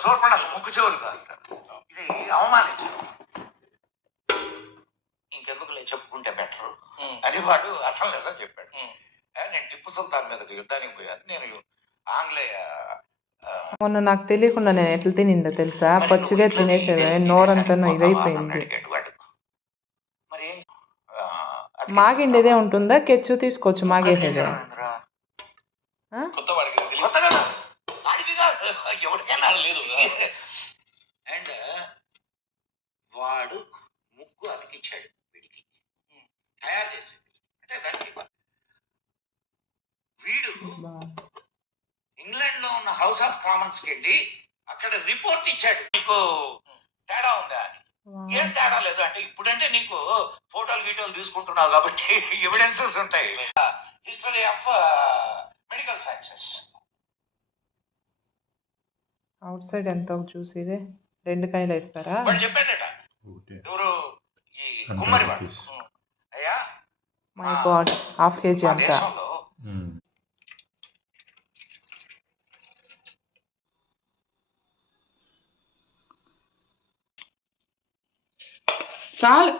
శూర్పణకు ముక్కు చెవులు కాస్తారు. ఇది అవమానించడం. ఇంకెందుకులే చెప్పుకుంటే బెటర్ అని వాడు అసలు నిజం చెప్పాడు. నేను టిప్పు సుల్తాన్ మీదకి యుద్ధానికి పోయాను. నేను ఆంగ్లేయ మొన్న నాకు తెలియకుండా నేను ఎట్లా తినిందో తెలుసా? పచ్చిగా తినేసేవే, నోరంతా ఇదైపోయింది. మరి ఏం మాగిండేదే ఉంటుందా? కెచ్చు తీసుకోవచ్చు మాగేసేదే. కొత్తగా ఎవరికైనా లేదు. అండ్ వాడు ముగ్గు అతికించాడు వీడికి, తయారు చేసాడు. అంటే దానికి వీడు ఇంగ్లాండ్ లో ఉన్న హౌస్ ఆఫ్ కామన్స్ కి వెళ్ళి అక్కడ రిపోర్ట్ ఇచ్చాడు, నీకు తేడా ఉందా అని. ఏం తేడా లేదు అంటే, ఇప్పుడంటే నీకు ఫోటోలు గీటోలు తీసుకుంటున్నావు కాబట్టి ఎవిడెన్సెస్ ఉంటాయి. History of medical sciences. Out side ఎంత చూసేదే 2 కాయలు వేస్తారా? వాడు చెప్పాడట, ఎవరు ఈ కుమ్మరి వాడు, అయ్యా మై గాడ్, ½ కేజీ అంత. దేశంలో చాలు.